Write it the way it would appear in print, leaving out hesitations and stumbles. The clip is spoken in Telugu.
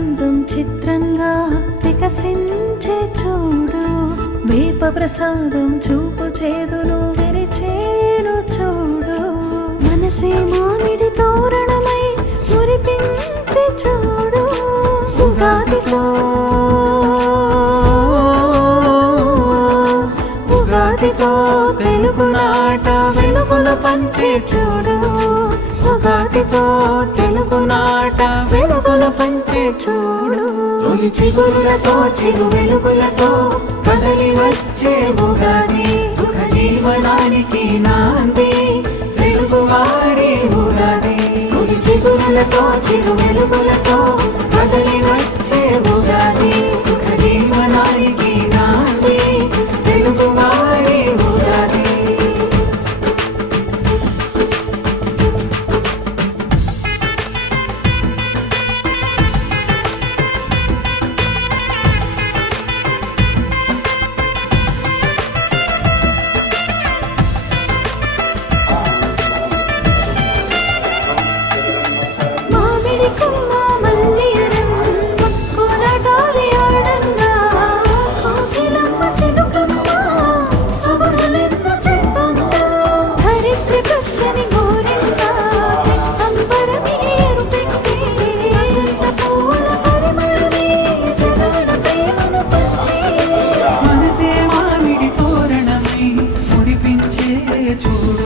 బంధం చిత్రంగా వికసించే చూడు, వేప ప్రసాదం చూపు చేదును విరిచేను చూడు, మనసే మామిడి తోరణమై మురిపించి చూడు. ఉగాదితో ఉగాదితో తెలుగునాట వెలుగులు పంచి చూడు, ఉగాదితో తెలుగునాట వెలుగులు పంచి చూడు. తొలి చిగురులతో చిరు వెలుగులతో కదలి వచ్చే ఉగాది, సుఖ జీవనానికి నాంది తెలుగువారి ఉగాది. తొలి చిగురులతో చిరు వెలుగులతో కదలి వచ్చే ఉగాది.